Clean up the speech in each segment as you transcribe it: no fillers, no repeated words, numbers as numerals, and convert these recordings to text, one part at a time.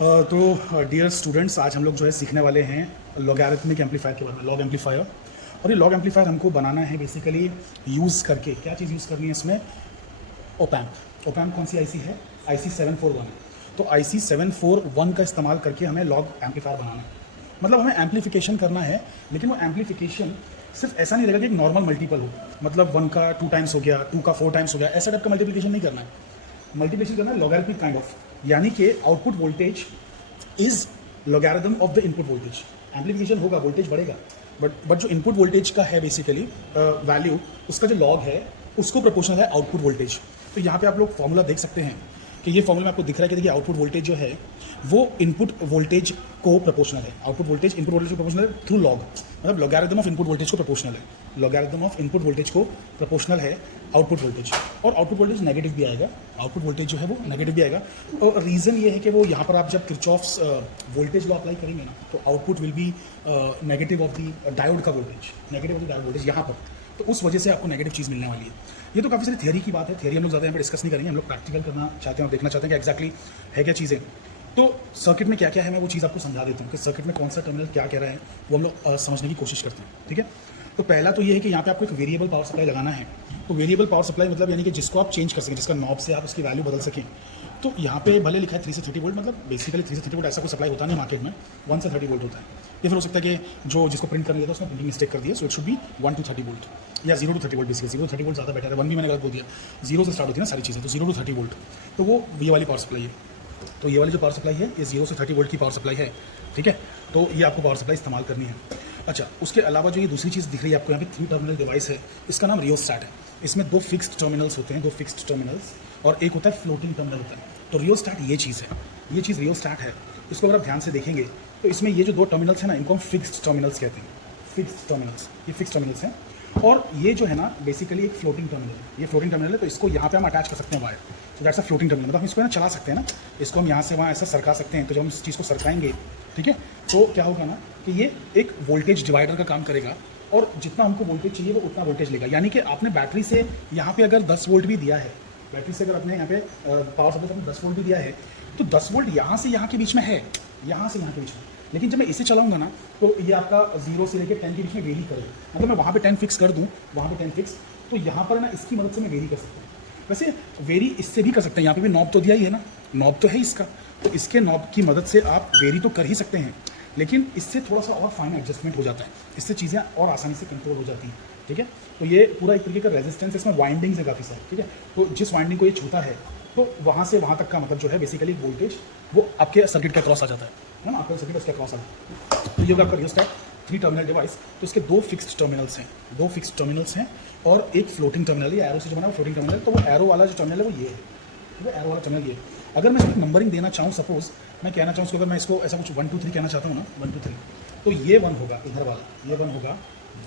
तो dear students, आज हम लोग जो है सीखने वाले हैं लॉगरिथमिक एम्पलीफायर के बारे में, लॉग एम्पलीफायर। और ये लॉग एम्पलीफायर हमको बनाना है बेसिकली यूज़ करके, क्या चीज़ यूज़ करनी है इसमें? ओपैम्प। ओपैम्प कौन सी आईसी है? IC 741। तो IC 741 का इस्तेमाल करके हमें लॉग एम्पलीफायर बनाना है। मतलब हमें एम्पलीफिकेशन करना है, लेकिन वो एम्पलीफिकेशन सिर्फ ऐसा नहीं रहेगा कि एक नॉर्मल मल्टीपल हो, मतलब 1 का 2 टाइम्स हो गया, 2 का 4 टाइम्स हो गया, ऐसा टाइप का मल्टीप्लिकेशन नहीं करना है। मल्टीप्लिकेशन करना है लॉगरिथमिक काइंड ऑफ, यानी कि output voltage is logarithm of the input voltage. Amplification होगा, वोल्टेज बढ़ेगा, बट जो इनपुट वोल्टेज का है बेसिकली वैल्यू, उसका जो लॉग है उसको प्रोपोर्शनल है आउटपुट वोल्टेज। तो यहाँ पे आप लोग फॉर्मूला देख सकते हैं कि ये फॉर्मूला आपको दिख रहा है कि देखिए आउटपुट वोल्टेज जो है वो इनपुट वोल्टेज को प्रोपोर्शनल है। आउटपुट वोल्टेज इनपुट वोल्टेज को प्रोपोर्शनल है थ्रू लॉग, मतलब लॉगरिथम ऑफ इनपुट वोल्टेज को प्रोपोर्शनल है। लॉगरिथम ऑफ इनपुट वोल्टेज को प्रोपोर्शनल है आउटपुट वोल्टेज, और आउटपुट वोल्टेज नेगेटिव भी आएगा। आउटपुट वोल्टेज जो है वो नेगेटिव भी आएगा। और रीज़न ये है कि वो यहाँ पर आप जब किरचॉफ्स वोल्टेज लॉ अप्लाई करेंगे ना, तो output will be negative of the diode का voltage, negative of the diode voltage यहाँ पर। तो उस वजह से आपको नेगेटिव चीज़ मिलने वाली है। ये तो काफ़ी सारी थियरी की बात है, थियरी हम लोग ज़्यादा यहाँ पर डिस्कस नहीं करेंगे। हम लोग प्रैक्टिकल करना चाहते हैं और देखना चाहते हैं कि एक्जैक्टली है क्या चीज़ें। तो सर्किट में क्या क्या है मैं वो चीज़ आपको समझा देता हूँ कि सर्किट में कौन सा टर्मिनल क्या कह रहा है, वो हम लोग समझने की कोशिश करते हैं। ठीक है, तो पहला तो ये है कि यहाँ पे आपको एक वेरिएबल पावर सप्लाई लगाना है। तो वेरिएबल पावर सप्लाई मतलब यानी कि जिसको आप चेंज कर सकें, जिसका नॉब से आप उसकी वैल्यू बदल सकें। तो यहाँ पे भले लिखा है 3 से 30 वोल्ट, मतलब बेसिकली 3 से 30 वोल्ट ऐसा कोई सप्लाई होता नहीं मार्केट में, 1 से 30 वोल्ट होता है। ये फिर हो सकता है कि जो जिसको प्रिंट करने दिया था उसने प्रिंटिंग मिस्टेक कर दिया, so it should be 1 to 30 volt या 0 to 30 volt. Basically 0 to 30 volt ज़्यादा बेटर है, 1 भी मैंने गलत बोल दिया, 0 से स्टार्ट होती है ना सारी चीज़ें, तो 0 to 30 वोल्ट। तो वो ये वाली पावर सप्लाई है। तो ये वाली जो पावर सप्लाई है ये 0 से 30 वोल्ट की पावर सप्लाई है। ठीक है, तो ये आपको पावर सप्लाई इस्तेमाल करनी है। अच्छा, उसके अलावा जो ये दूसरी चीज़ दिख रही है आपको यहाँ पे 3 टर्मिनल डिवाइस है, इसका नाम रियोस्टैट है। इसमें 2 फिक्स्ड टर्मिनल्स होते हैं, 2 फिक्स्ड टर्मिनल्स, और एक होता है फ्लोटिंग टर्मिनल होता है। तो रियोस्टैट ये चीज़ है, ये चीज़ रियोस्टैट है। इसको अगर आप ध्यान से देखेंगे तो इसमें ये जो 2 टर्मिनल्स हैं ना, इनको हम फिक्स्ड टर्मिनल्स कहते हैं। फिक्स्ड टर्मिनल्स, ये फिक्स्ड टर्मिनल्स हैं। और ये जो है ना बेसिकली एक फ्लोटिंग टर्मिनल है, ये फ्लोटिंग टर्मिनल है। तो इसको यहाँ पे हम अटैच कर सकते हैं वायर, तो दैट्स अ फ्लोटिंग टर्मिनल। मतलब हम इसको ना चला सकते हैं ना, इसको हम यहाँ से वहाँ ऐसा सरका सकते हैं। तो जब हम इस चीज़ को सरकाएंगे, ठीक है, तो क्या होगा ना कि ये एक वोल्टेज डिवाइडर का काम करेगा, और जितना हमको वोल्टेज चाहिए वो उतना वोल्टेज लेगा। यानी कि आपने बैटरी से यहाँ पे अगर 10 वोल्ट भी दिया है, बैटरी से अगर आपने यहाँ पे पावर सप्लाई में 10 वोल्ट भी दिया है, तो 10 वोल्ट यहाँ से यहाँ के बीच में है, यहाँ से यहाँ के बीच में। लेकिन जब मैं इसे चलाऊंगा ना, तो ये आपका 0 से लेकर 10 के बीच में वेरी करेगा। मतलब मैं वहाँ पे 10 फिक्स कर दूँ, वहाँ पे 10 फिक्स, तो यहाँ पर ना इसकी मदद से मैं वेरी कर सकता हूँ। वैसे वेरी इससे भी कर सकते हैं, यहाँ पे भी नॉब तो दिया ही है ना, नॉब तो है इसका, तो इसके नॉब की मदद से आप वेरी तो कर ही सकते हैं, लेकिन इससे थोड़ा सा और फाइन एडजस्टमेंट हो जाता है, इससे चीज़ें और आसानी से कंट्रोल हो जाती हैं। ठीक है, तो ये पूरा एक तरीके का रेजिस्टेंस, इसमें वाइंडिंग्स है काफ़ी सारी। ठीक है, तो जिस वाइंडिंग को ये छूता है, तो वहाँ से वहाँ तक का मतलब जो है बेसिकली वोल्टेज वो आपके सर्किट के क्रॉस आ जाता है ना, आपके सर्किट उसके क्रॉस आ जाता है। तो ये होगा आपका रियोस्टैट 3 टर्मिनल डिवाइस। तो इसके 2 फिक्स्ड टर्मिनल्स हैं, 2 फिक्स्ड टर्मिनल्स हैं, और एक फ्लोटिंग टर्मिनल है, एरो से जो बना फ्लोटिंग टर्मिनल। तो वो एरो वाला जो टर्मिनल है वो ये है, वो एरो वाला टर्मिनल ये है। अगर मैं इसको नंबरिंग देना चाहूँ, सपोज मैं कहना चाहूँ इसको, अगर मैं इसको ऐसा कुछ 1 2 3 कहना चाहता हूँ ना, 1 2 3, तो ये 1 होगा इधर वाला, ये 1 होगा,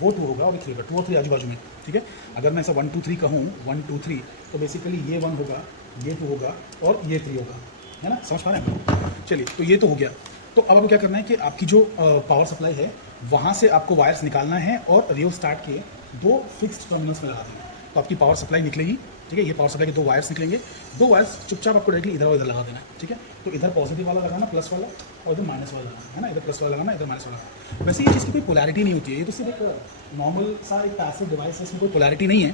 वो 2 होगा, और 3 होगा, 2 और 3 आजू बाजू में। ठीक है, अगर मैं ऐसा 1 2 3 कहूँ, 1 2 3, तो बेसिकली ये 1 होगा, ये 2 होगा, और ये 3 होगा, है ना, समझ पा रहे हैं? चलिए, तो ये तो हो गया। तो अब आपको क्या करना है कि आपकी जो पावर सप्लाई है वहाँ से आपको वायर्स निकालना है और रियोस्टैट के 2 फिक्स्ड टर्मिनल्स में लगा देना। तो आपकी पावर सप्लाई निकलेगी। ठीक है, ये पावर सप्लाई के 2 वायर्स निकलेंगे, 2 वायर्स चुपचाप आपको डायरेक्टली इधर और इधर लगा देना है। ठीक है, तो इधर पॉजिटिव वाला लगाना, प्लस वाला, और इधर माइनस वाला लगाना, है ना, इधर प्लस वाला लगाना, इधर माइनस वाला। वैसे ये चीज़ की कोई पोलैरिटी नहीं होती है, ये तो सिर्फ एक नॉर्मल सा एक पैसिव डिवाइस है, इसमें कोई पोलैरिटी नहीं है।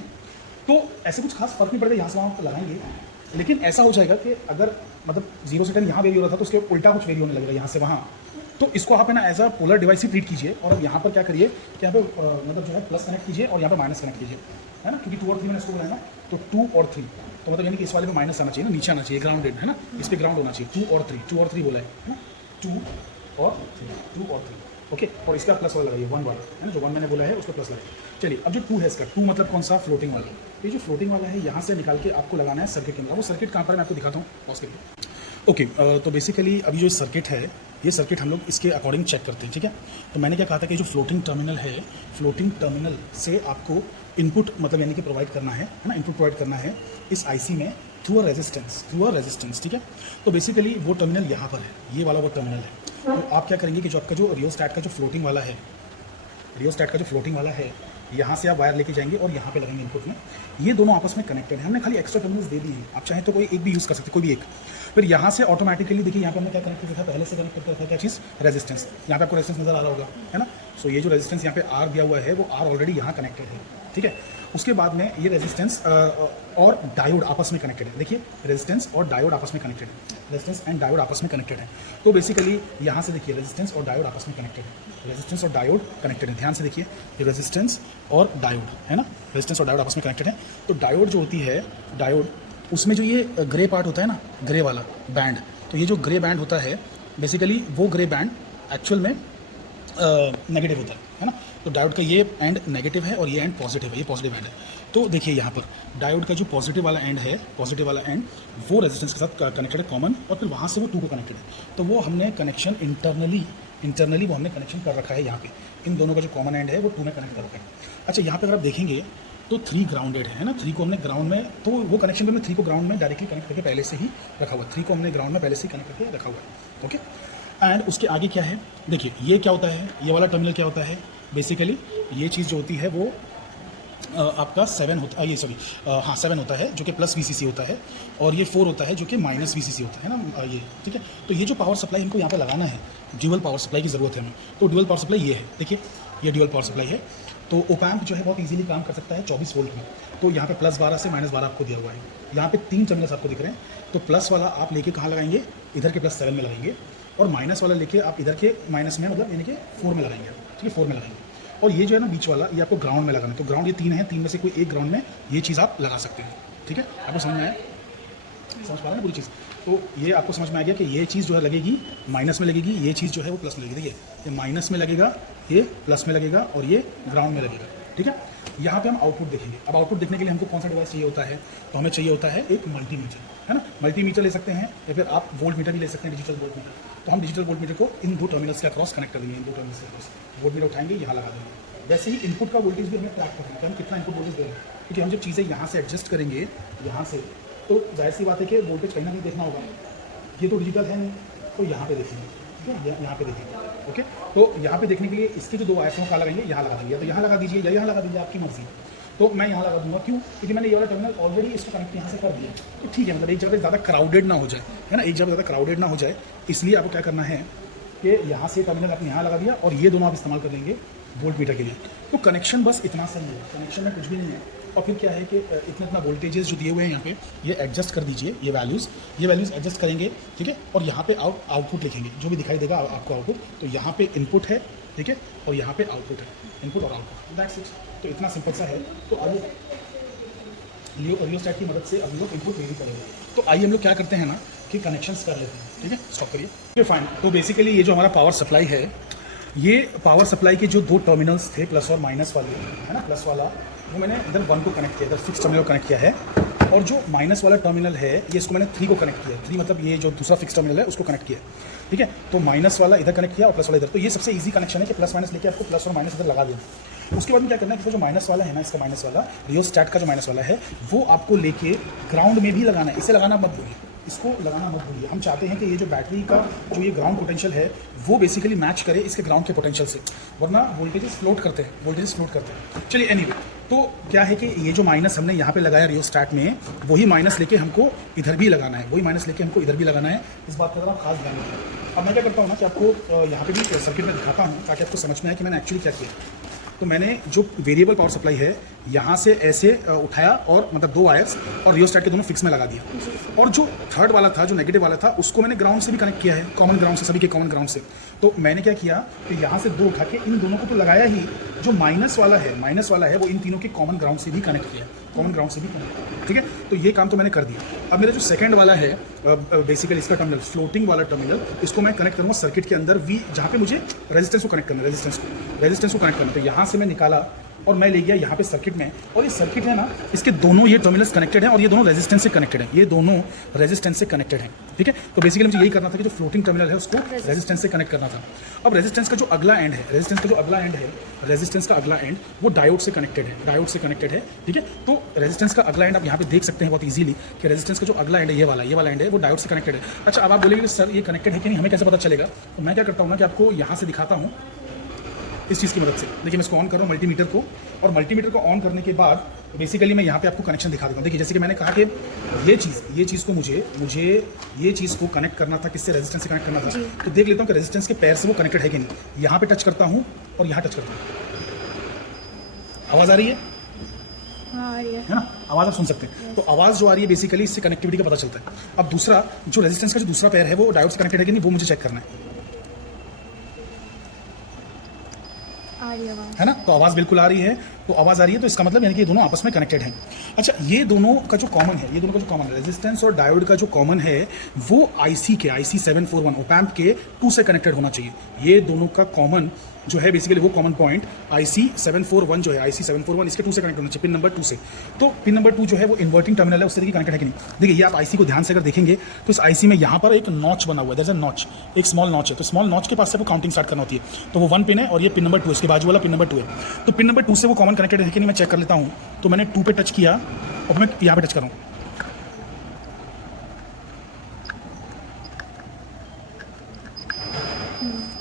तो ऐसे कुछ खास फर्क नहीं पड़ेगा, यहाँ से वहाँ लगाएंगे। लेकिन ऐसा हो जाएगा कि अगर मतलब 0 से 10 यहाँ वेरी हो रहा था, तो उसके उल्टा कुछ वेरी होने लगेगा यहाँ से वहाँ। तो इसको आप है ना एज अ पोलर डिवाइस ही ट्रीट कीजिए, और अब यहाँ पर क्या करिए कि यहाँ पे मतलब जो है प्लस कनेक्ट कीजिए और यहाँ पे माइनस कनेक्ट कीजिए, है ना, क्योंकि 2 और 3 मैंने इसको बोला है ना, तो 2 और 3, तो मतलब यानी कि इस वाले में माइनस आना चाहिए ना, नीचे आना चाहिए, ग्राउंडेड है ना, इस पर ग्राउंड होना चाहिए। 2 और 3 बोला है ना, 2 और 3, ओके, और इसका प्लस वाला लगाइए, 1 वाला, है ना, जो 1 मैंने बोला है उसको प्लस लगाइए। चलिए, अब जो 2 है इसका, 2 मतलब कौन सा? फ्लोटिंग वाला। ये जो फ्लोटिंग वाला है यहाँ से निकाल के आपको लगाना है सर्किट के अंदर। वो सर्किट कहाँ पर मैं आपको दिखाता हूँ, पॉज करिए। ओके, तो बेसिकली अभी जो सर्किट है, ये सर्किट हम लोग इसके अकॉर्डिंग चेक करते हैं। ठीक है, तो मैंने क्या कहा था कि जो फ्लोटिंग टर्मिनल है, फ्लोटिंग टर्मिनल से आपको इनपुट मतलब यानी कि प्रोवाइड करना है ना, इनपुट प्रोवाइड करना है इस आईसी में थ्रू अ रेजिस्टेंस। ठीक है, तो बेसिकली वो टर्मिनल यहाँ पर है, ये वाला वो टर्मिनल है। तो आप क्या करेंगे कि जो आपका जो रियोस्टैट का जो फ्लोटिंग वाला है, यहाँ से आप वायर लेके जाएंगे और यहाँ पे लगेंगे इनपुट में। ये दोनों आपस में कनेक्टेड है, हमने खाली एक्स्ट्रा टर्मिनल्स दे दी हैं, आप चाहें तो कोई एक भी यूज़ कर सकते, कोई भी एक। फिर यहाँ से ऑटोमेटिकली देखिए यहाँ पे हमने क्या कनेक्ट किया था, पहले से कनेक्ट करता था क्या चीज़, रेजिस्टेंस। यहाँ पे आपको रेजिस्टेंस नजर आ रहा होगा, है ना। सो ये जो रेजिस्टेंस यहाँ पे आर दिया हुआ है वो आर ऑलरेडी यहाँ कनेक्टेड है, ठीक है। उसके बाद में ये रेजिस्टेंस और डायोड आपस में कनेक्टेड है। देखिए रेजिस्टेंस और डायोड आपस में कनेक्टेड है, रेजिस्टेंस एंड डायोड आपस में कनेक्टेड है। तो बेसिकली यहाँ से देखिए रेजिस्टेंस और डायोड आपस में कनेक्टेड है, रेजिस्टेंस और डायोड कनेक्टेड है। ध्यान से देखिए ये रेजिस्टेंस और डायोड है ना, रेजिस्टेंस और डायोड आपस में कनेक्टेड है। तो डायोड जो होती है, डायोड उसमें जो ये ग्रे पार्ट होता है ना, ग्रे वाला बैंड, तो ये जो ग्रे बैंड होता है बेसिकली वो ग्रे बैंड एक्चुअल में नेगेटिव होता है ना। तो डायोड का ये एंड नेगेटिव है और ये एंड पॉजिटिव है, ये पॉजिटिव एंड है। तो देखिए यहाँ पर डायोड का जो पॉजिटिव वाला एंड है, पॉजिटिव वाला एंड वो रेजिस्टेंस के साथ कनेक्टेड है कॉमन, और फिर वहाँ से वो 2 को कनेक्टेड है। तो वो हमने कनेक्शन इंटरनली वो हमने कनेक्शन कर रखा है यहाँ पे, इन दोनों का जो कॉमन एंड है वो 2 में कनेक्ट कर रखा है। अच्छा यहाँ पे अगर आप देखेंगे तो 3 ग्राउंडेड है ना, 3 को हमने ग्राउंड में, तो वो कनेक्शन भी हमने 3 को ग्राउंड में डायरेक्टली कनेक्ट करके पहले से ही रखा हुआ है, 3 को हमने ग्राउंड में पहले से ही कनेक्ट करके रखा हुआ है, ओके। एंड उसके आगे क्या है, देखिए ये क्या होता है, ये वाला टर्मिनल क्या होता है, बेसिकली ये चीज़ जो होती है वो आपका 7 होता है, ये सॉरी हाँ 7 होता है जो कि प्लस VCC होता है, और ये 4 होता है जो कि माइनस VCC होता है ना, ये ठीक है। तो ये जो पावर सप्लाई हमको यहाँ पे लगाना है, ड्यूअल पावर सप्लाई की ज़रूरत है हमें। तो ड्यूअल पावर सप्लाई ये है, देखिए ये ड्यूअल पावर सप्लाई है। तो ओपैम्प जो है बहुत इजीली काम कर सकता है 24 वोल्ट में। तो यहाँ पे +12 से -12 आपको दिया हुआ है, यहाँ पे 3 टर्मिनल्स आपको दिख रहे हैं। तो प्लस वाला आप लेके कहाँ लगाएंगे, इधर के +7 में लगाएंगे, और माइनस वाला लेके आप इधर के माइनस में, मतलब यानी कि 4 में लगाएंगे, ठीक है, 4 में लगाएंगे। और ये जो है ना बीच वाला, ये आपको ग्राउंड में लगाना है। तो ग्राउंड ये 3 है, 3 में से कोई एक ग्राउंड में ये चीज़ आप लगा सकते हैं, ठीक है। आपको समझ में आया, समझ पा रहे हैं पूरी चीज़। तो ये आपको समझ में आ गया कि ये चीज़ जो है लगेगी माइनस में लगेगी, ये चीज़ जो है वो प्लस में लगेगी। देखिए ये माइनस में लगेगा, ये प्लस में लगेगा, और ये ग्राउंड में लगेगा, ठीक है। यहाँ पे हम आउटपुट देखेंगे। अब आउटपुट देखने के लिए हमको कौन सा डिवाइस चाहिए होता है, तो हमें चाहिए होता है एक मल्टीमीटर, है ना। मल्टीमीटर ले सकते हैं या फिर आप वोल्ट मीटर भी ले सकते हैं, डिजिटल वोल्ट मीटर। तो हम डिजिटल वोल्ट मीटर को इन 2 टर्मिनल्स के अक्रॉस कनेक्ट कर देंगे, इन 2 टर्मिनल्स के अक्रॉस वोल्ट मीटर उठाएंगे, यहाँ लगा देंगे। वैसे ही इनपुट का वोल्टेज भी हमें ट्रैक करना है कि हम कितना इनपुट वोल्टेज दे रहे हैं, क्योंकि हम जब चीज़ें यहाँ से एडजस्ट करेंगे, यहाँ से, तो जाहिर सी बात है कि वोल्टेज कहीं ना कहीं देखना होगा। ये तो डिजिटल है नहीं, तो यहाँ पे देखेंगे, ठीक है, यहाँ पे देखेंगे, ओके। तो यहाँ पे देखने के लिए इसके जो 2 वायर्स हैं कहाँ लगाएंगे, यहाँ लगा देंगे, या तो यहाँ लगा दीजिए या यहाँ लगा दीजिए, आपकी मर्जी। तो मैं यहाँ लगा दूंगा, क्यों, क्योंकि मैंने ये वाला टर्मिनल ऑलरेडी इसको कनेक्ट यहाँ से कर दिया, तो ठीक है, मतलब एक जगह ज़्यादा क्राउडेड ना हो जाए, है ना, एक जगह ज़्यादा क्राउडेड ना हो जाए, इसलिए आपको क्या करना है कि यहाँ से टर्मिनल आपने यहाँ लगा दिया, और ये दोनों आप इस्तेमाल कर लेंगे वोल्ट मीटर के लिए। तो कनेक्शन बस इतना सही है, कनेक्शन में कुछ भी नहीं है। और फिर क्या है कि इतना वोल्टेजेस जो दिए हुए हैं यहाँ पे, ये एडजस्ट कर दीजिए, ये वैल्यूज़ एडजस्ट करेंगे, ठीक है। और यहाँ पे आउटपुट लिखेंगे, जो भी दिखाई देगा आपको आउटपुट। तो यहाँ पे इनपुट है, ठीक है, और यहाँ पे आउटपुट है, इनपुट और आउटपुट, दैट्स इट। तो इतना सिंपल सा है। तो आइए रियोस्टैट की मदद से अब लोग इनपुट वेरी करेंगे। तो आइए हम लोग क्या करते हैं ना कि कनेक्शंस कर लेते हैं, ठीक है, स्टॉप करिए, ओके फाइन। तो बेसिकली ये जो हमारा पावर सप्लाई है, ये पावर सप्लाई के जो 2 टर्मिनल्स थे प्लस और माइनस वाले, है ना, प्लस वाला वो मैंने इधर 1 को कनेक्ट किया, इधर 6 टर्मिनल को कनेक्ट किया है, और जो माइनस वाला टर्मिनल है ये इसको मैंने 3 को कनेक्ट किया, 3 मतलब ये जो दूसरा फिक्स टर्मिनल है उसको कनेक्ट किया, ठीक है। तो माइनस वाला इधर कनेक्ट किया और प्लस वाला इधर। तो ये सबसे ईजी कनेक्शन है कि प्लस माइनस लेके आपको प्लस और माइनस इधर लगा देना। उसके बाद में क्या करना है कि जो माइनस वाला है ना, इसका माइनस वाला रियोस्टैट का जो माइनस वाला है वो आपको लेके ग्राउंड में भी लगाना है। इसे लगाना मत भूलिए, इसको लगाना मत भूलिए। हम चाहते हैं कि ये जो बैटरी का जो ये ग्राउंड पोटेंशियल है वो बेसिकली मैच करे इसके ग्राउंड के पोटेंशियल से, वरना वोल्टेजेस फ्लोट करते हैं, चलिए एनीवे। तो क्या है कि ये जो माइनस हमने यहाँ पे लगाया रियोस्टैट में, वही माइनस लेके हमको इधर भी लगाना है, इस बात का आप खास ध्यान रखें। अब मैं क्या करता हूँ ना कि आपको यहाँ पे भी सर्किट में दिखाता हूँ ताकि आपको समझ में आए कि मैंने एक्चुअली क्या किया। तो मैंने जो वेरिएबल पावर सप्लाई है यहाँ से ऐसे उठाया, और मतलब 2 वायर्स और रियोस्टैट के दोनों फिक्स में लगा दिया। और जो थर्ड वाला था, जो नेगेटिव वाला था, उसको मैंने ग्राउंड से भी कनेक्ट किया है, कॉमन ग्राउंड से, सभी के कॉमन ग्राउंड से। तो मैंने क्या किया कि यहाँ से 2 उठा के इन दोनों को तो लगाया ही, जो माइनस वाला है वो इन तीनों के कॉमन ग्राउंड से भी कनेक्ट किया, ठीक है। तो ये काम तो मैंने कर दिया। अब मेरा जो सेकंड वाला है बेसिकली इसका टर्मिनल, फ्लोटिंग वाला टर्मिनल, इसको मैं कनेक्ट करूँगा सर्किट के अंदर वी, जहाँ पे मुझे रेजिस्टेंस को कनेक्ट करना है, रेजिस्टेंस को कनेक्ट करना। तो यहाँ से मैं निकाला और मैं ले गया यहाँ पे सर्किट में, और ये सर्किट है ना, इसके दोनों ये टर्मिनल्स कनेक्टेड हैं और ये दोनों रेजिस्टेंस से कनेक्टेड हैं, ठीक है। तो बेसिकली मुझे यही करना था कि जो फ्लोटिंग टर्मिनल है उसको रेजिस्टेंस से कनेक्ट करना था। अब रेजिस्टेंस का जो अगला एंड है, रेजिस्टेंस का अगला एंड वो डायोड से कनेक्टेड है, ठीक है। तो रेजिस्टेंस का अगला एंड आप यहाँ पे देख सकते हैं बहुत ईजिली कि रेजिस्टेंस का जो अगला एंड है, ये वाला एंड है, वो डायोड से कनेक्टेड है। अच्छा, अब आप बोलेंगे सर ये कनेक्टेड है कि नहीं, हमें कैसे पता चलेगा? तो मैं क्या करता हूँ ना कि आपको यहाँ से दिखाता हूँ इस चीज़ की मदद से। देखिए मैं इसको ऑन कर रहा हूँ मल्टीमीटर को, और मल्टीमीटर को ऑन करने के बाद बेसिकली मैं यहाँ पे आपको कनेक्शन दिखा देता हूँ। देखिए जैसे कि मैंने कहा कि ये चीज़ को मुझे ये चीज़ को कनेक्ट करना था, किससे, रेजिस्टेंस से कनेक्ट करना था। तो देख लेता हूँ कि रेजिस्टेंस के पैर से वो कनेक्टेड है कि नहीं। यहाँ पे टच करता हूँ और यहाँ टच करता हूँ, आवाज़ आ रही है? हाँ, आ रही है ना, आवाज़ आप सुन सकते हैं। तो आवाज़ जो आ रही है बेसिकली इससे कनेक्टिविटी का पता चलता है। अब दूसरा जो रेजिस्टेंस का जो दूसरा पैर है वो डायोड से कनेक्टेड है कि नहीं, वो मुझे चेक करना है ना। तो आवाज़ बिल्कुल आ रही है, तो आवाज़ आ रही है, तो इसका मतलब यानी कि ये दोनों आपस में कनेक्टेड हैं। अच्छा, ये दोनों का जो कॉमन है, रेजिस्टेंस और डायोड का जो कॉमन है वो IC 741 ओपैम्प के 2 से कनेक्टेड होना चाहिए। ये दोनों का कॉमन जो है बेसिकली वो कॉमन पॉइंट IC 741 जो है, IC 741 इसके 2 से कनेक्ट होना चाहिए, पिन नंबर 2 से। तो पिन नंबर 2 जो है वो इन्वर्टिंग टर्मिनल है, उससे देखिए कनेक्टेड है कि नहीं। देखिए ये आप IC को ध्यान से अगर देखेंगे तो इस IC में यहाँ पर एक नॉच बना हुआ है, देयर इज अ नॉच, एक स्मॉल नॉच है। तो स्मॉल नॉच के पास से वो काउंटिंग स्टार्ट करना होती है। तो वो 1 पिन है और ये पिन नंबर 2, इसके बाजू वाला पिन नंबर 2 है। तो पिन नंबर 2 से वो कॉमन कनेक्टेड है कि नहीं मैं चेक कर लेता हूँ। तो मैंने 2 पे टच किया और मैं यहाँ पे टच कर रहा हूँ,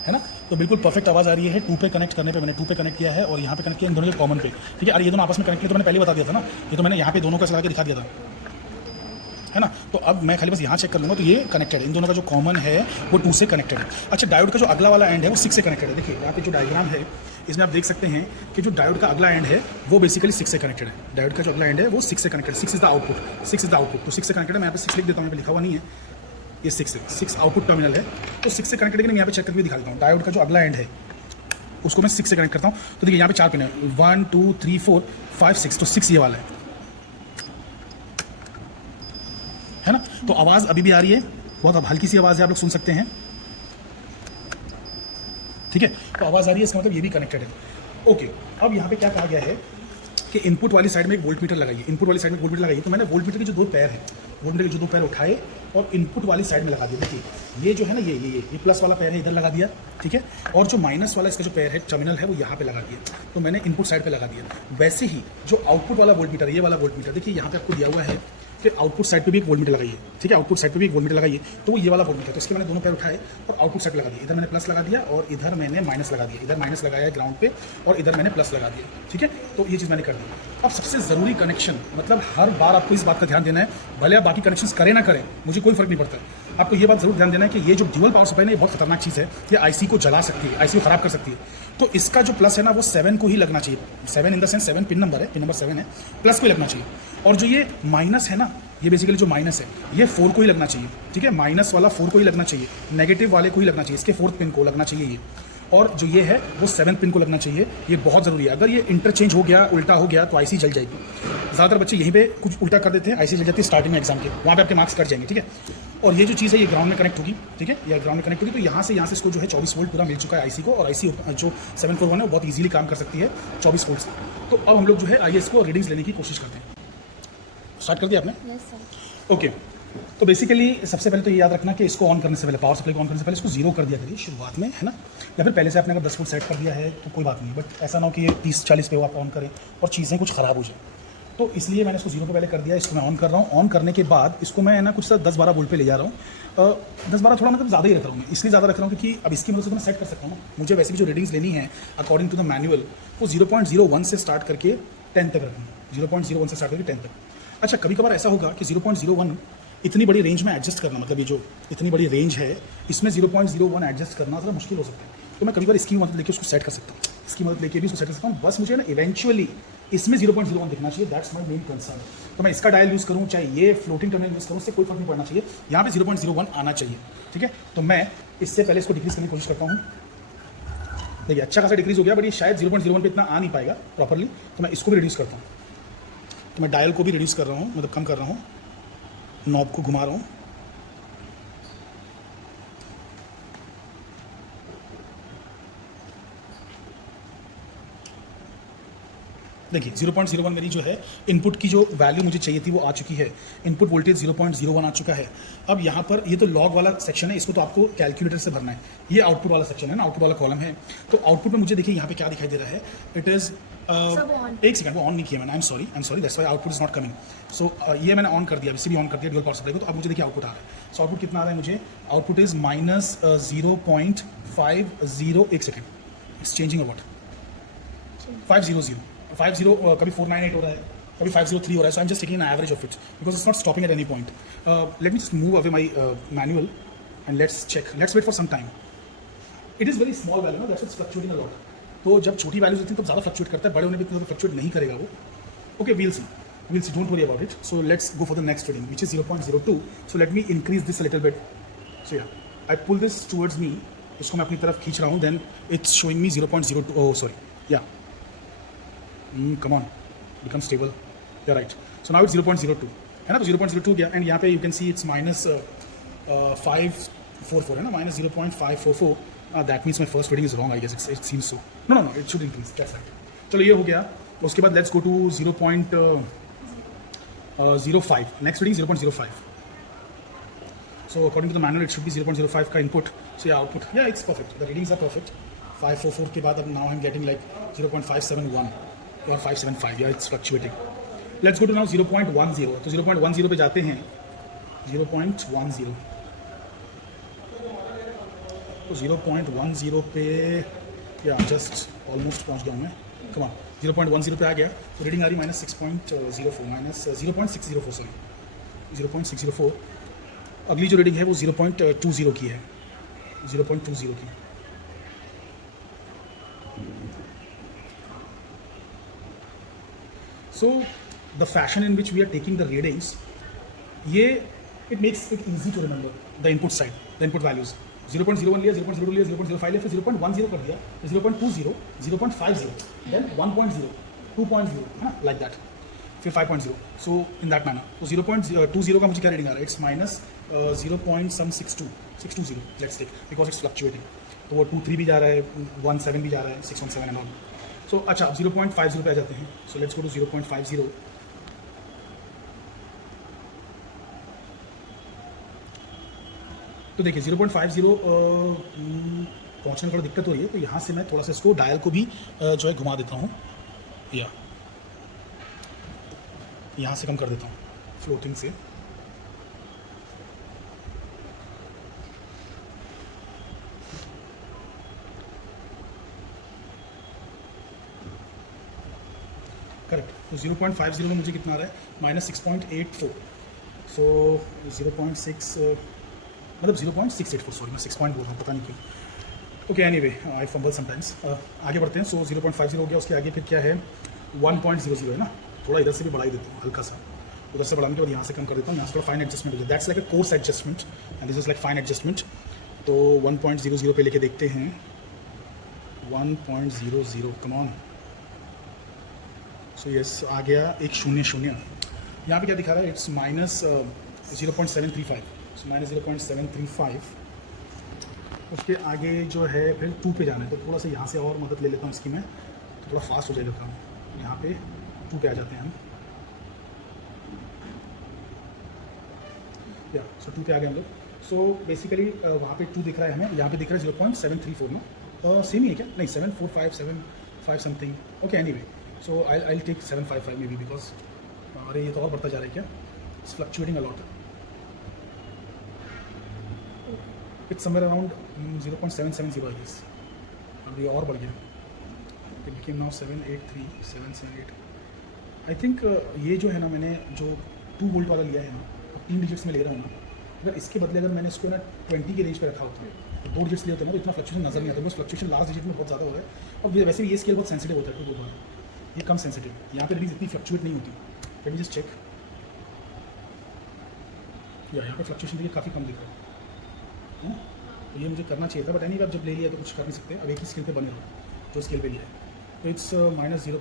है ना। तो बिल्कुल परफेक्ट आवाज़ आ रही है। 2 पे कनेक्ट करने पे मैंने 2 पे कनेक्ट किया है और यहाँ पे कनेक्ट किया इन दोनों के कॉमन पे, ठीक है। अरे ये दोनों आपस में कनेक्ट किए तो मैंने पहले बता दिया था ना, ये तो मैंने यहाँ पे दोनों का चला के दिखा दिया था, है ना। तो अब मैं खाली बस यहाँ चेक कर लूँगा, तो ये कनेक्टेड है, इन दोनों का जो कॉमन है वो 2 से कनेक्टेड है। अच्छा, डायोड का जो अगला वाला एंड है वो 6 से कनेक्टेड है। देखिए यहाँ पे जो डायग्राम है इसमें आप देख सकते हैं कि जो डायोड का अगला एंड है वो बेसिकली 6 से कनेक्टेड है। डायोड का जो अगला एंड है वो 6 से connected, 6 is the output, 6 is the output. तो 6 से कनेक्टेड है, मैं यहाँ पे 6 लिख देता हूँ, यहाँ पे लिखा हुआ नहीं है, ये 6 है, 6 आउटपुट टर्मिनल है। तो 6 से कनेक्टेड है, मैं यहाँ पे चेक करके दिखा देता हूँ। डायोड का जो अगला एंड है उसको मैं 6 से कनेक्ट करता हूँ। तो देखिए यहाँ पे 4 पिन है, 1 2 3 4 5 6, तो 6 ये वाला है ना। तो आवाज़ अभी भी आ रही है, बहुत अब हल्की सी आवाज़ है, आप लोग सुन सकते हैं, ठीक है। तो आवाज़ आ रही है, इसका मतलब ये भी कनेक्टेड है। ओके, अब यहाँ पे क्या कहा गया है कि इनपुट वाली साइड में एक वोल्टमीटर लगाइए, इनपुट वाली साइड में वोल्टमीटर लगाइए। तो मैंने वोल्टमीटर के जो 2 पैर हैं, वोल्टमीटर के जो 2 पैर उठाए और इनपुट वाली साइड में लगा दिया। देखिए ये जो है ना, ये प्लस वाला पैर है, इधर लगा दिया, ठीक है। और जो माइनस वाला इसका जो पैर है, टर्मिनल है, वो यहाँ पे लगा दिया। तो मैंने इनपुट साइड पे लगा दिया। वैसे ही जो आउटपुट वाला वोल्टमीटर, ये वाला वोल्टमीटर, देखिए यहाँ पे आपको दिया हुआ है कि आउटपुट साइड पे भी एक वोल्टमीटर लगाइए, ठीक है। आउटपुट साइड पे भी एक वोल्टमीटर लगाइए। तो ये वाला वोल्टमीटर, तो इसके मैंने दोनों पैर उठाए और आउटपुट साइड पे लगा दिया। इधर मैंने प्लस लगा दिया और इधर मैंने माइनस लगा दिया। इधर माइनस लगाया ग्राउंड पे और इधर मैंने प्लस लगा दिया, ठीक है। तो ये चीज़ मैंने कर दी। अब सबसे ज़रूरी कनेक्शन, मतलब हर बार आपको इस बात का ध्यान देना है, भले आप बाकी कनेक्शन करें ना करें, मुझे कोई फर्क नहीं पड़ता है। आपको ये बात जरूर ध्यान देना है कि ये जो ड्यूअल पावर सप्लाई है, ये बहुत खतरनाक चीज़ है। ये IC को जला सकती है, IC को खराब कर सकती है। तो इसका जो प्लस है ना वो 7 को ही लगना चाहिए। 7 in the sense 7 pin number है, पिन नंबर 7 है, प्लस को ही लगना चाहिए। और जो ये माइनस है ना, ये बेसिकली जो माइनस है ये 4 को ही लगना चाहिए, ठीक है। माइनस वाला 4 को ही लगना चाहिए, नेगेटिव वाले को ही लगना चाहिए, इसके 4th पिन को लगना चाहिए ये। और जो ये है वो 7th पिन को लगना चाहिए। ये बहुत ज़रूरी है। अगर ये इंटरचेंज हो गया, उल्टा हो गया, तो IC जल जाएगी। ज़्यादातर बच्चे यहीं पे कुछ उल्टा कर देते हैं, IC जल जाती है स्टार्टिंग में एग्जाम के, वहाँ पे आपके मार्क्स कट जाएंगे, ठीक है। और ये जो चीज़ है ये ग्राउंड में कनेक्ट होगी, ठीक है, ये ग्राउंड में कनेक्ट होगी। तो यहाँ से इसको जो है 24 वोल्ट पूरा मिल चुका है IC को, और IC जो 741 है वो बहुत ईजिली काम कर सकती है 24 वोल्ट से। तो अब हम लोग जो है आइए इसको रीडिंग्स लेने की कोशिश करते हैं। स्टार्ट कर दिया आपने? Yes sir. ओके, तो बेसिकली सबसे पहले तो ये याद रखना कि इसको ऑन करने से पहले, पावर सप्लाई को ऑन करने से पहले इसको 0 कर दिया करिए शुरुआत में, है ना। या फिर पहले से आपने अगर 10 वोल्ट सेट कर दिया है तो कोई बात नहीं, बट ऐसा ना हो कि ये 30-40 पे आप ऑन करें और चीज़ें कुछ ख़राब हो जाए। तो इसलिए मैंने इसको 0 पे पहले कर दिया, इसको मैं ऑन कर रहा हूँ। ऑन करने के बाद इसको मैं ना कुछ 10-12 वोल्ट पे ले जा रहा हूँ। 10-12 थोड़ा मतलब ज़्यादा ही रख रहा हूँ, इसलिए ज़्यादा रख रहा हूँ क्योंकि अब इसकी मदद से मैं सेट कर सकता हूँ ना। मुझे वैसे भी जो रीडिंग्स लेनी है अकॉर्डिंग टू द मैनुअल वो 0.01 से स्टार्ट करके 10 तक रखनी है, 0.01 से स्टार्ट करके 10 तक। अच्छा, कभी कभार ऐसा होगा कि 0.01 इतनी बड़ी रेंज में एडजस्ट करना, मतलब ये जो इतनी बड़ी रेंज है इसमें 0.01 एडजस्ट करना थोड़ा मुश्किल हो सकता है। तो मैं कभी बार इसकी मदद लेके उसको सेट कर सकता हूँ, इसकी मदद लेके भी उसको सेट कर सकता हूँ। बस मुझे ना इवेंचुअली इसमें 0.01 दिखना चाहिए, दैट्स माय मेन कंसर्न। तो मैं इसका डायल यूज़ करूँ चाहे ये फ्लोटिंग टर्मिनल यूज़ करूँ, उससे कोई फर्क नहीं पड़ना चाहिए, यहाँ पे 0.01 आना चाहिए, ठीक है। तो मैं इससे पहले इसको डिक्रीज करने की कोशिश करता हूँ। देखिए अच्छा खासा डिक्रीज हो गया, बट ये शायद 0.01 पे इतना आ नहीं पाएगा प्रॉपरली, तो मैं इसको भी रिड्यूस करता हूँ। तो मैं डायल को भी रिड्यूस कर रहा हूँ, मतलब कम कर रहा हूँ, नॉब को घुमा रहा हूँ। देखिए 0.01 मेरी जो है इनपुट की जो वैल्यू मुझे चाहिए थी वो आ चुकी है। इनपुट वोल्टेज 0.01 आ चुका है। अब यहाँ पर ये तो लॉग वाला सेक्शन है, इसको तो आपको कैलकुलेटर से भरना है। ये आउटपुट वाला सेक्शन है ना, आउटपुट वाला कॉलम है। तो आउटपुट में मुझे देखिए यहाँ पे क्या दिखाई दे रहा है, इट इज़ एक सेकंड, वो ऑन नहीं किया मैंने, I am sorry that's why output is not coming. So ये मैंने ऑन कर दिया, इसी भी ऑन कर दिया ड्यूअल पावर सप्लाई को। तो अब मुझे देखिए आउटपुट आ रहा है। सो आउटपुट कितना आ रहा है मुझे, आउटपुट इज -0.50, एक सेकंड, इट्स चेंजिंग और व्हाट, 500 50 कभी 498 हो रहा है, कभी 503 हो रहा है. So I'm just taking an average of it because it's not stopping at any point. Let me just move away my manual and let's check. Let's wait for some time. It is very small value, that's what's fluctuating a lot. तो जब छोटी values होती हैं तब ज़्यादा fluctuate करता है, बड़े होने पे इतना फ्लक्चुएट नहीं करेगा वो. Okay, we'll see. Don't worry about it. So let's go for the next reading, which is 0.02. So let me increase this a little bit. So yeah, I pull this towards me. इसको मैं अपनी तरफ खींच रहा हूँ. Then it's showing me 0.02. Oh, sorry. Yeah. Come on. Become stable. You're right. So now it's 0.02. है ना, तो 0.02 गया. And यहाँ पे you can see it's minus 544 है ना, minus 0.544. That means my first reading is wrong, I guess. It seems so. No, it should increase. That's right. चलो ये हो गया. उसके बाद let's go to 0.05. Next reading 0.05. So according to the manual, it should be 0.05 का input. So yeah, output. Yeah, it's perfect. The readings are perfect. 544 के बाद अब now I'm getting like 0.571 or 575. Yeah, it's fluctuating. Let's go to now 0.10. तो 0.10 पे जाते हैं. 0.10. तो 0.10 पे या जस्ट ऑलमोस्ट पहुंच गया हूँ मैं. कम ऑन, 0.10 पे आ गया. तो रीडिंग आ रही -6.04 -0.604 सॉरी 0.604. अगली जो रीडिंग है वो 0.20 की है. 0.20 की. So the fashion in which we are taking the readings, ये it makes it easy to remember the input side, the input values. 0.01 लिया, 0.02 लिया, 0.05 लिया, फिर 0.10 कर दिया, फिर 0.20, 0.50, then 1.0, 2.0, है ना, like that. फिर 5.0. So in that manner. तो 0.20 का मुझे क्या रीडिंग आ रहा है? It's minus 0.620. Let's take because it's fluctuating. तो वो 23 भी जा रहा है, 17 भी जा रहा है, 617 and all. So अच्छा, 0.50 पे आ जाते हैं. So let's go to 0.50. तो देखिए 0.50 पहुँचने में थोड़ा दिक्कत हो रही है, तो यहाँ से मैं थोड़ा सा इसको डायल को भी जो है घुमा देता हूँ, या यहाँ से कम कर देता हूँ फ्लोटिंग से. करेक्ट. तो 0.50 में मुझे कितना आ रहा है? -6.84. सो 0.6 मतलब 0.684. सॉरी, मैं 6 पॉइंट बोल रहा हूँ, पता नहीं क्यों. Okay, anyway I fumble sometimes. आगे बढ़ते हैं. सो 0.50 हो गया. उसके आगे फिर क्या है? 1.00 है ना. थोड़ा इधर से भी बढ़ाई देता हूँ, हल्का सा. उधर से बढ़ाने के बाद यहाँ से कम कर देता हूँ. यहाँ से थोड़ा फाइन एडजस्टमेंट हो जाए. That's like a course adjustment and this is like fine adjustment. तो 1.00 पे लेके देखते हैं. 1.00. Come on. सो यस, आ गया 100. यहाँ पे क्या दिखा रहा है? It's minus 0.735. माइनस 0.735. उसके आगे जो है फिर 2 पे जाना है. तो थोड़ा सा यहाँ से और मदद ले लेता हूँ इसकी मैं, तो थोड़ा फास्ट हो जाएगा काम. यहाँ पे 2 पे आ जाते हैं हम. या सो 2 पे आ गए हम लोग. सो बेसिकली वहाँ पे 2 दिख रहा है हमें, यहाँ पे दिख रहा है 0.734 ना. सेम ही है क्या? नहीं, 745 7.5 something. Okay, anyway. So I take 755 maybe because अरे ये तो और बढ़ता जा रहा है क्या? It's fluctuating a lot. It's somewhere around 0.770 I guess. अब ये और बढ़ गया. It became now 783 778. I think ये जो है ना, मैंने जो 2 वोल्ट वाला लिया है ना, 3 डिजिट्स में ले रहा हूँ ना. अगर इसके बदले अगर मैंने इसको ना 20 के रेंज पे रखा होता है, तो 2 डिजिट्स लिए होते हैं ना, तो इतना फ्लक्चुएशन नजर नहीं आता. बस फ्लक्चुएशन लास्ट डिजिट में बहुत ज़्यादा हो रहा है. और वैसे भी ये स्केल बहुत सेंसिटिव होता है, तो 2 बार ये कम सेंसिटिव. यहाँ पे रीडिंग इतनी फ्लक्चुएट नहीं होती. Let me just check. या यहाँ पे फ्लक्चुएशन देखिए काफ़ी कम दिख रहा है ना. तो ये मुझे करना चाहिए था, बट एनी जब ले लिया तो कुछ कर नहीं सकते. अब एक ही स्केल पे बने रहो जो स्केल पे लिया है. तो it's minus 0.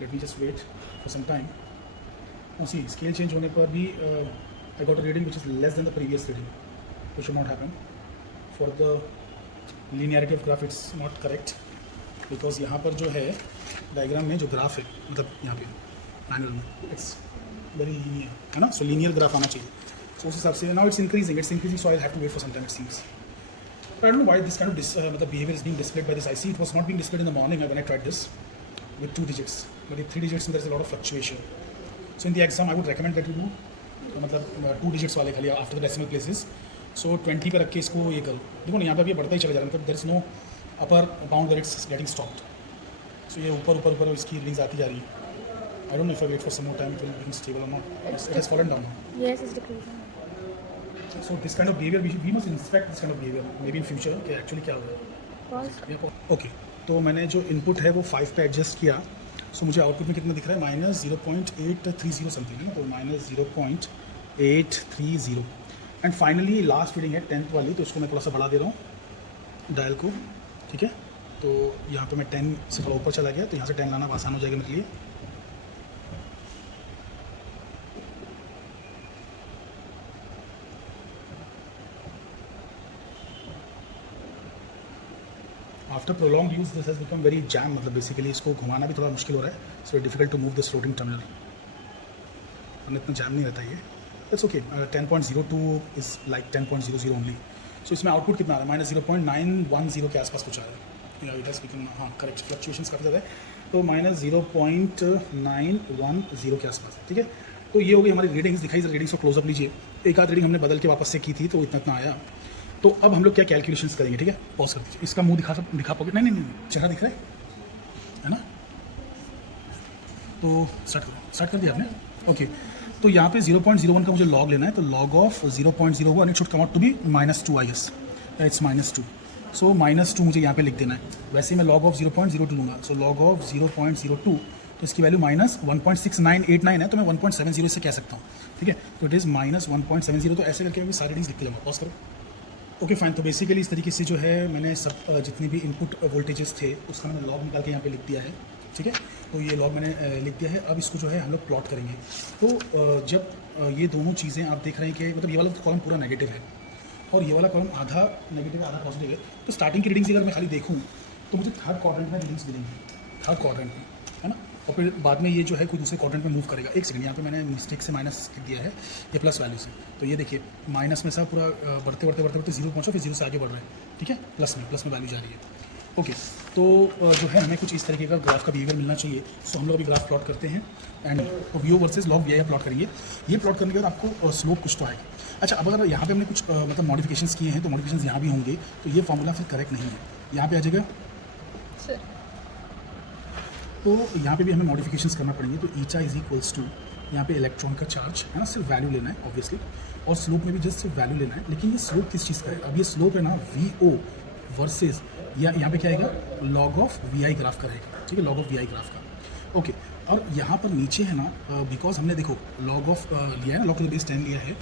Let me just wait for some time. उसी स्केल चेंज होने पर भी I got a reading which is less than the previous reading. तो should not happen. For the linearity of graph it's not correct, because यहाँ पर जो है diagram में जो ग्राफ है, मतलब यहाँ पे पैनल में, इट्स वेरी लीनियर है ना. सो लीनियर ग्राफ आना चाहिए. सो उस हिसाब से now it's increasing. So I have to wait for some time, it seems. I don't know why this kind of behavior is being displayed by this IC. It was not being displayed in the morning when I tried this with 2 digits. But with 3 digits, there's a lot of fluctuation. So in the exam, I would recommend that you do मतलब 2 digits वाले खाली after the decimal places. So 20 पे रख के इसको ये करो. देखो ना, यहाँ पे अभी बढ़ता ही चला जा रहा है. मतलब there is no upper bound where it's getting stopped. सो ये ऊपर इसकी रीडिंग्स आती जा रही है. I don't know if I wait for some more time it will be stable और not. It has fallen down. Yes, it's decreasing. So this kind of behavior we must inspect this kind of behavior maybe in future कि actually क्या हो रहा Pause. है. Okay, तो मैंने जो input है वो 5 पे एडजस्ट किया. सो मुझे आउटपुट में कितना दिख रहा है -0.830 समथिंग है ना, तो -0.830. एंड फाइनली लास्ट रीडिंग है 10th वाली, तो इसको मैं थोड़ा सा बढ़ा दे रहा हूँ डायल को. ठीक है, तो यहाँ पे मैं 10 से थोड़ा ऊपर चला गया, तो यहाँ से 10 लाना आसान हो जाएगा मेरे लिए. After prolong use this has become very jam, मतलब बेसिकली इसको घुमाना भी थोड़ा मुश्किल हो रहा है. So difficult to move this floating terminal. और इतना जैम नहीं रहता ये. It's okay. 10.02 is like 10.00 only. So इसमें आउटपुट कितना आ रहा है -0.910 के आसपास कुछ आ रहा है. इट हैज़ बिकम, हाँ करेक्ट, फ्लक्चुएशंस काफ़ी ज़्यादा है, तो -0.910 के आसपास. ठीक है, तो ये हो गई हमारी रीडिंग्स. दिखाई रीडिंग्स को क्लोजअप लीजिए. एक आध रीडिंग हमने बदल के वापस से की थी, तो इतना आया. तो अब हम लोग क्या कैलकुलेशंस करेंगे. ठीक है, पॉज कर दीजिए. इसका मुंह दिखा पाओगे? नहीं, चेहरा दिख रहा है ना. तो स्टार्ट कर दिया आपने. ओके, तो यहाँ पे 0.01 का मुझे लॉग लेना है, तो log of 0.01 it should come out to be -2 I guess. It's -2. So -2 मुझे यहाँ पे लिख देना है. वैसे मैं लॉग ऑफ 0.02 लूँगा. सो लॉग ऑफ 0.02, तो इसकी वैल्यू -1.6989 है, तो मैं 1.70 से कह सकता हूँ. ठीक है, तो इट इज़ -1.70. तो ऐसे करके मैं सारे रीडिंग्स लिखते जाऊँगा. पॉज करो. Okay fine. तो बेसिकली इस तरीके से जो है मैंने सब जितने भी इनपुट वोल्टेजेस थे उसका मैंने लॉग निकाल के यहाँ पे लिख दिया है. ठीक है, तो ये लॉग मैंने लिख दिया है. अब इसको जो है हम लोग प्लॉट करेंगे. तो जब ये दोनों चीज़ें आप देख रहे हैं कि मतलब ये वाला कॉलम पूरा नेगेटिव है और ये वाला कॉलम आधा नेगेटिव है आधा पॉजिटिव है, तो स्टार्टिंग की रीडिंग्स अगर मैं खाली देखूँ तो मुझे थर्ड क्वाड्रेंट में रीडिंग्स मिलेंगी. थर्ड क्वाड्रेंट में, है ना. और फिर बाद में ये जो है कोई दूसरे क्वाड्रेंट में मूव करेगा. एक सेकंड, यहाँ पे मैंने मिस्टेक से माइनस लिख दिया है ये प्लस वैल्यू से. तो ये देखिए माइनस में सब पूरा बढ़ते 0 पहुँचो, फिर 0 से आगे बढ़ रहे हैं. ठीक है, प्लस में वैल्यू जा रही है. ओके, तो जो है हमें कुछ इस तरीके का ग्राफ का बिहेवियर मिलना चाहिए. सो हम लोग अभी ग्राफ प्लॉट करते हैं and V O versus log V plot करेंगे. ये प्लॉट करने के बाद आपको स्लोप कुछ तो आएगा. अच्छा, अब अगर यहाँ पे हमने कुछ मतलब मॉडिफिकेशंस किए हैं तो मॉडिफिकेशंस यहाँ भी होंगे, तो ये फॉर्मूला फिर करेक्ट नहीं है. यहाँ पे आ जाएगा, तो यहाँ पे भी हमें मॉडिफिकेशंस करना पड़ेंगे. तो ईटा इज इक्वल्स टू यहाँ पे इलेक्ट्रॉन का चार्ज है ना, सिर्फ वैल्यू लेना है ऑब्वियसली, और स्लोप में भी जस्ट सिर्फ वैल्यू लेना है. लेकिन ये स्लोप किस चीज़ का है? अब ये स्लोप है ना वी ओ वर्सेज या यहाँ पे क्या आएगा, log of V I graph का रहेगा. ठीक है, log of V I graph का. ओके, और यहाँ पर नीचे है ना, बिकॉज हमने देखो लॉग ऑफ लिया है ना, लॉग टू द बेस 10 लिया है,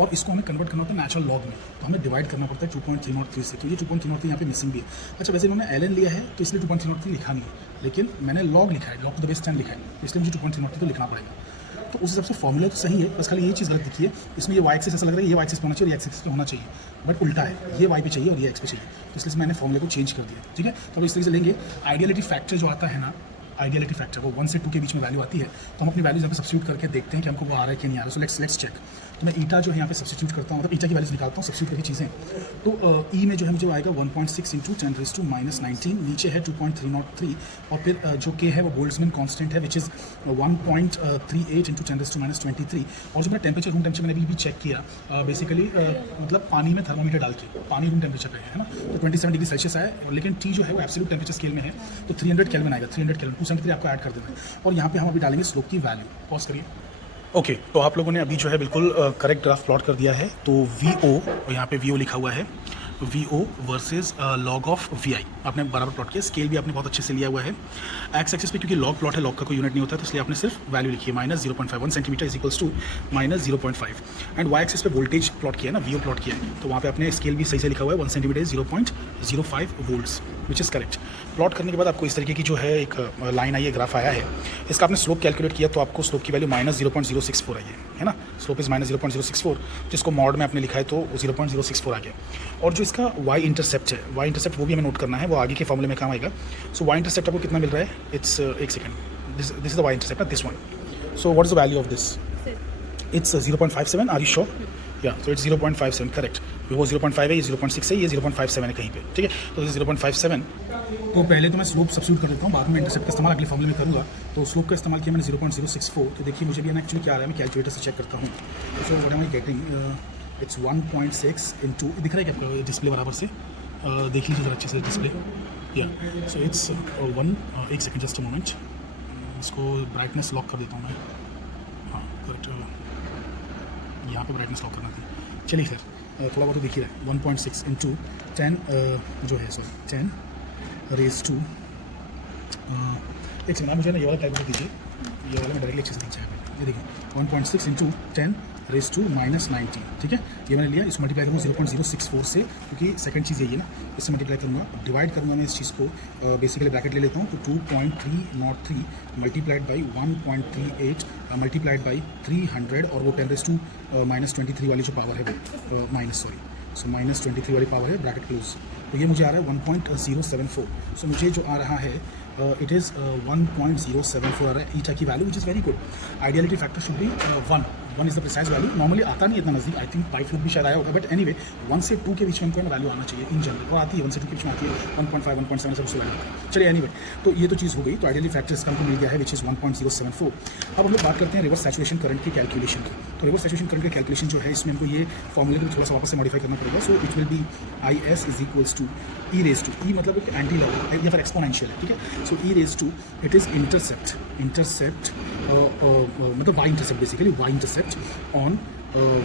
और इसको हमें कन्वर्ट करना होता है नेचुरल लॉग में, तो हमें डिवाइड करना पड़ता है 2.303 से. तो ये 2.303 यहाँ पे मिसिंग भी है. अच्छा, वैसे इन्होंने ln लिया है तो इसलिए 2.303 लिखा नहीं है, लेकिन मैंने लॉग लिखा है, लॉग टू द बेस 10 लिखा है, तो इसलिए मुझे 2.303 तो लिखना पड़ेगा. तो उस हिसाब से फॉर्मूला तो सही है, बस खाली ये चीज़ गलत दिखी है. इसमें ये वाई एक्सिस ऐसा लग रहा है, ये वाई एक्सिस पे होना चाहिए और ये एक्सिस पे होना चाहिए, बट उल्टा है, ये वाई पे चाहिए और ये एक्स पे चाहिए. तो इसलिए मैंने फॉर्मूले को चेंज कर दिया. ठीक है, तो अब इस तरीके से लेंगे. आइडियलिटी फैक्टर जो आता है ना, आइडियलिटी फैक्टर वो 1 से 2 के बीच में वैल्यू आती है, तो हम अपनी वैल्यूज यहाँ पे सब्स्टिट्यूट करके देखते हैं कि हमको वो आ रहा है कि नहीं आ रहा है. So let's check. तो मैं ईटा जो है यहाँ पे सब्स्टिट्यूट करता हूँ, मतलब ईटा की वैल्यूज निकालता हूँ, सब्स्टिट्यूट करके चीज़ें. तो ई में जो है मुझे आएगा 1.6 इंटू 10⁻⁻19, नीचे है 2.303, और फिर जो के है वो बोल्ट्जमैन कांस्टेंट है विच इज़ 1.38 इंटू 10⁻23. और जो मेरा टेम्परेचर, रूम टेम्परेचर मैंने भी चेक किया बेसिकली, मतलब पानी में थर्मोमीटर डाल के, पानी रूम टेम्परेचर पे है ना, तो 27 डिग्री सेल्सियस है, लेकिन टी जो है वो एब्सोल्यूट टेम्परेचर स्केल में है, तो 300 केल्विन आएगा. 300 केल्विन, 273 आपको ऐड कर देना है. और यहाँ पे हम अभी डालेंगे स्लोप की वैल्यू. पॉज करिए. ओके, तो आप लोगों ने अभी जो है बिल्कुल करेक्ट ग्राफ प्लॉट कर दिया है. तो वी ओ, यहाँ पे वी ओ लिखा हुआ है, V O versus log of V I आपने बराबर प्लॉट किया. स्केल भी आपने बहुत अच्छे से लिया हुआ है. एक्स एक्सिस पे क्योंकि लॉग प्लॉट है, लॉग का कोई यूनिट नहीं होता, तो इसलिए आपने सिर्फ वैल्यू लिखी है -0.5. 1 centimetre is equals to -0.5. And Y axis पे वोल्टेज प्लॉट किया है ना, वी ओ प्लॉट किया है, तो वहाँ पे आपने स्केल भी सही से लिखा हुआ है. 1 centimetre is 0.05 volts which is correct. Plot करने के बाद आपको इस तरीके की जो है एक लाइन आई है, ग्राफ आया है. इसका आपने स्लोप कैलकुलेट किया तो आपको स्लोप की वैल्यू -0.064 आई है ना. स्लोप इज -0.064, जिसको मॉड में आपने लिखा है तो 0.064 आ गया. और जो इसका वाई इंटरसेप्ट है, वाई इंटरसेप्ट वो भी हमें नोट करना है, वो आगे के फॉर्मूले में काम आएगा. सो वाई इंटरसेप्ट आपको कितना मिल रहा है? इट्स एक second, this is the Y intercept ना, this one. So what is the value of this? It's 0.57. Are you sure? Yeah, तो इट्स 0.57 करेक्ट. वो 0.5 है, ये 0.6 है, ये 0.57 है कहीं पे. ठीक है, तो 0.57. तो पहले तो मैं स्लोप सब्स्टिट्यूट कर देता हूँ, बाद में इंटरसेप्ट का इस्तेमाल अगले फॉर्मूले में करूँगा. तो स्लोप का इस्तेमाल किया मैंने 0.064. तो देखिए मुझे भी एक्चुअली क्या आ रहा है, मैं कैलकुलेटर से चेक करता हूँ. So what am I getting? It's 1.6 into, दिख रहा है क्या आपको डिस्प्ले बराबर से? देख लीजिए ज़रा अच्छे से डिस्प्ले. या सो इट्स वन, एक सेकेंड जस्ट अ मोमेंट, इसको ब्राइटनेस लॉक कर देता हूँ मैं। हाँ करेक्ट, यहाँ पे ब्राइटनेस लॉक करना थी। चलिए सर थोड़ा बहुत तो दिख ही रहा है। 1.6 इंटू 10 जो है सॉरी 10 रेज टू, एक सेकेंड आप मुझे ना ये वाला टाइप दीजिए, ये वाला मैं डायरेक्टली अच्छे से नहीं चाहिए। ये देखिए 1.6 इंटू 10 रेज टू -19, ठीक है। ये मैंने लिया, इसको मल्टीप्लाई करूँगा 0.064 से, क्योंकि सेकंड चीज़ यही है ना, इससे मल्टीप्लाई करूँगा, डिवाइड करूँगा मैं इस चीज़ को, बेसिकली ब्रैकेट ले लेता हूँ, तो 2.303 मल्टीप्लाइड बाई 1.38 मल्टीप्लाइड बाई 300, और वो 10 रेज टू -23 वाली जो पावर है वो -23 वाली पावर है, ब्रैकेट क्लोज। तो ये मुझे आ रहा है 1.074। सो मुझे जो आ रहा है इट इज़ 1.074 आ रहा है ईटा की value, which is very good. Ideality factor should be 1 is the precise value. Normally आता नहीं इतना नज़दीक, आई थिंक 5 लोग भी शायद आया होगा, बट एनीवे 1 से 2 के बीच में इनको वैल्यू आना चाहिए इन जनरल, और आती है 1 से 2 के बीच में आती है, 1.5 1.7 सबसे वैल्यू आती है। चलिए एनीवे, तो ये तो चीज़ हो गई। तो आइडियली फैक्टर इसका हमको मिल गया है विच इज़ 1.074। अब हम लोग बात करते हैं रिवर्स सैचुरेशन करंट की कैलकुलेशन की। तो रिवर्स सैचुरेशन करंट की कैलकुलेशन जो है, इसमें हमको ये फॉर्मूले को थोड़ा सा वापस से मॉडिफाई करना पड़ेगा। So it will be IS is equals to E raise to, E मतलब एक एंटी लॉग या फिर एक्सपोनेंशियल है, ठीक है। So E raise to it is intercept मतलब Y intercept, basically Y intercept on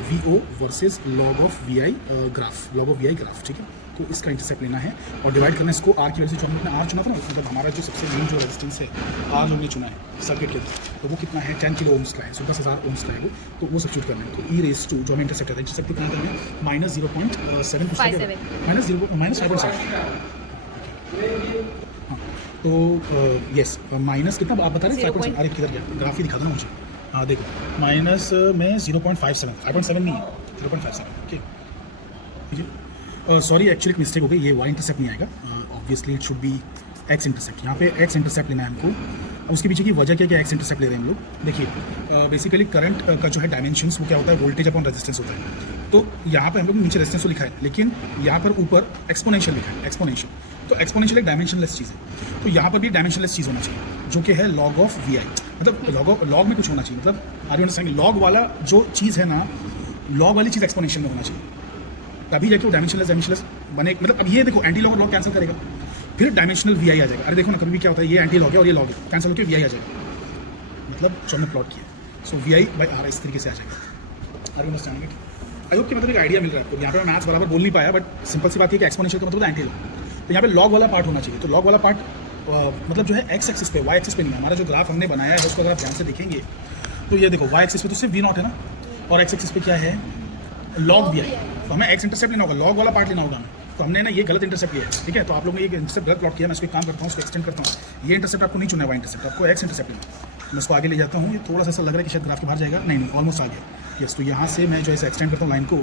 VO versus log of VI graph, ठीक है। तो इसका इंटरसेप्ट लेना है और डिवाइड करना है इसको R की वजह से। जो हमने R चुना था ना, मतलब हमारा जो सबसे मेन जो रेजिस्टेंस है R जो हमने चुना है सर्किट के अंदर, तो वो कितना है 10 किलो ओम्स का है, 10,000 ओम्स का है वो, तो वो सब्स्टिट्यूट करना है। तो ई रेज टू जो हमें इंटरसेप्ट है, इंटरसेप्ट कितना करना है -0.7 -5.7। हाँ तो यस माइनस कितना आप बता रहे हैं 5.7। अरे किधर गया ग्राफ ही दिखा दो मुझे। हाँ देखो माइनस में 0.57, 5.7 नहीं है 0.57, ओके। ठीक है, सॉरी एक्चुअली एक मिस्टेक हो गई, ये वाई इंटरसेप्ट नहीं आएगा, obviously it should be x intercept. यहाँ पे एक्स इंटरसेप्ट लेना है हमको। अब उसके पीछे की वजह क्या है कि एक्स इंटरसेप्ट ले रहे हैं हम लोग। देखिए बेसिकली करंट का जो है डायमेंशंस वो क्या होता है, वोल्टेज अपॉन रेजिस्टेंस होता है। तो यहाँ पे हम लोग नीचे रेजिस्टेंस तो लिखा है, लेकिन यहाँ पर ऊपर एक्सपोनेंशियल लिखा है, एक्सपोनेंशियल। तो एक्सपोनेंशियल एक डायमेंशनलेस चीज़ है, तो यहाँ पर भी डायमेंशनलेस चीज़ होना चाहिए, जो कि है लॉग ऑफ VI, मतलब लॉग में कुछ होना चाहिए, मतलब आर यू अंडरस्टैंडिंग। लॉग वाला जो चीज़ है ना, लॉग वाली चीज़ एक्सपोनेंशियल में होना चाहिए, तभी जाके वो डायमेंशनलेस बने। मतलब अब ये देखो एंटी लॉग और लॉग कैंसिल करेगा, फिर डायमेंशनल VI आ जाएगा। अरे देखो ना कभी भी क्या होता है, ये एंटी लॉग है और ये लॉग है, कैंसिल होकर VI आ जाएगा, मतलब जो हमने प्लॉट किया। सो VI बाई R इस तरीके से आ जाएगा। Are you understanding it? I hope कि मतलब एक आइडिया मिल रहा है आपको। यहाँ पे मैं मैथ्स बराबर बोल नहीं पाया, बट सिंपल सी बात है कि एक्सपोनेंशियल का मतलब एंटी लॉग, तो यहाँ पे लॉग वाला पार्ट होना चाहिए। तो लॉग वाला पार्ट मतलब जो है एक्स एक्सिस पे, वाई एक्सिस पे नहीं है। हमारा जो ग्राफ हमने बनाया है उसको अगर आप ध्यान से देखेंगे तो ये देखो वाई एक्सिस पे तो सिर्फ V0 है ना, और एक्स एक्सिस पे क्या है लॉग VI। तो हमें एक्स इंटरसेप्ट लेना होगा, लॉग वाला पार्ट लेना होगा हमें। तो हमने ना ये गलत इंटरसेप्ट लिया है, ठीक है। तो आप लोगों ने ये इंटरसेप्ट गलत प्लॉट किया, मैं इसको एक काम करता हूँ, उसको एक्सटेंड करता हूँ। ये इंटरसेप्ट आपको नहीं चुना है, वाई इंटरसेप्ट आपको एक्स इंटरसेप्ट लेना है। मैं इसको आगे ले जाता हूँ, ये थोड़ा सा ऐसा लग रहा है कि शायद ग्राफ के बाहर जाएगा, नहीं ऑलमोस्ट आ गया। यस, तो यहाँ से मैं जो है एक्सटेंड करता हूँ लाइन को,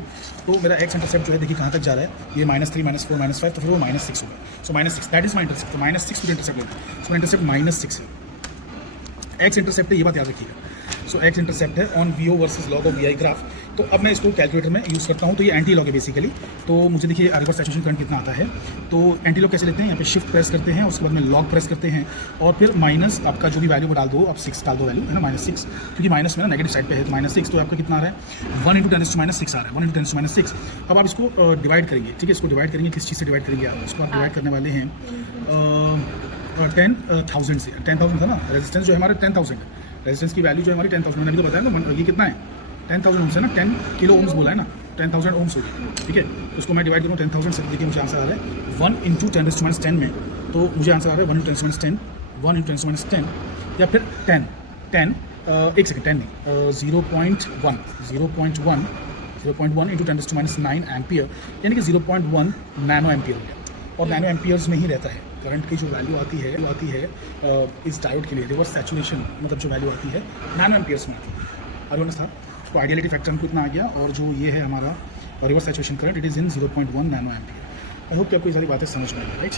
तो मेरा एक्स इंटरसेप्ट जो है देखिए कहाँ तक जा रहा है, ये -3 -4 -5, तो फिर वो -6 होगा। सो -6 दैट इज माई इंटरसेप्ट। तो -6 मुझे इंटरसेप्ट लेना है, सो इंटरसेप्ट -6 है, एक्स इंटरसेप्ट है, ये बात याद रखिएगा। सो एक्स इंटरसेप्ट है on VO versus log of VI graph. तो अब मैं इसको कैलकुलेटर में यूज़ करता हूँ, तो ये एंटी लॉग है बेसिकली। तो मुझे देखिए रिवर्स सैचुरेशन करंट कितना आता है। तो एंटी लॉग कैसे लेते हैं, यहाँ पे शिफ्ट प्रेस करते हैं, उसके बाद में लॉग प्रेस करते हैं, और फिर माइनस आपका जो भी वैल्यू को डाल दो, आप 6 डाल दो वैल्यू, है ना, -6, क्योंकि माइनस में ना नेगेटिव साइड पे है, तो -6। तो आपका कितना आ रहा है 1 × 10⁻⁶ आ रहा है, 1 × 10⁻⁶। अब आप इसको डिवाइड करेंगे, ठीक है, इसको डिवाइड करेंगे, किस चीज़ से डिवाइड करेंगे आप, इसको आप डिवाइड करने वाले हैं 10,000 से। 10,000 था ना रेजिस्टेंस, जो हमारे 10,000 है, रेजिस्टेंस की वैल्यू जो हमारी 10,000, मैंने अभी तो बताया ना, ये कितना है 10,000 ओम्स है ना, 10 किलो ओम्स बोला है ना, 10,000 ओम्स हो गया, ठीक है। तो उसको मैं डिवाइड करूँ 10,000 से, देखिए मुझे आंसर आ रहा है 1 × 10⁻10 में, तो मुझे आंसर आ रहा है 1 × 10⁻10, 1 × 10⁻10 या फिर 10 एक सेकेंड 10 नहीं 0.1 × 10⁻9 एम्पियर, यानी कि 0.1 नैनो एम्पियर हो गया। और नैनो एम्पियर्स में ही रहता है करंट की जो वैल्यू आती है इस डायोड के लिए, रिवर्स सैचुरेशन मतलब जो वैल्यू आती है नैनो एम्पियर्स में आती है। अरुण था, तो आइडियलिटी फैक्टर हमको इतना आ गया, और जो ये है हमारा reverse saturation current, it is in 0.1 nano ampere. I hope कि आपको ये सारी बातें समझ में आई, राइट।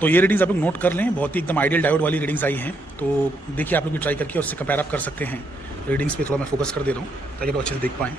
तो ये रीडिंग्स आप लोग नोट कर लें, बहुत ही एकदम आइडियल डायोड वाली रीडिंग्स आई हैं। तो देखिए आप लोग भी ट्राई करके और उससे कंपेयर आप कर सकते हैं। रीडिंग्स पे थोड़ा मैं फोकस कर दे रहा हूँ ताकि आप अच्छे से देख पाएँ।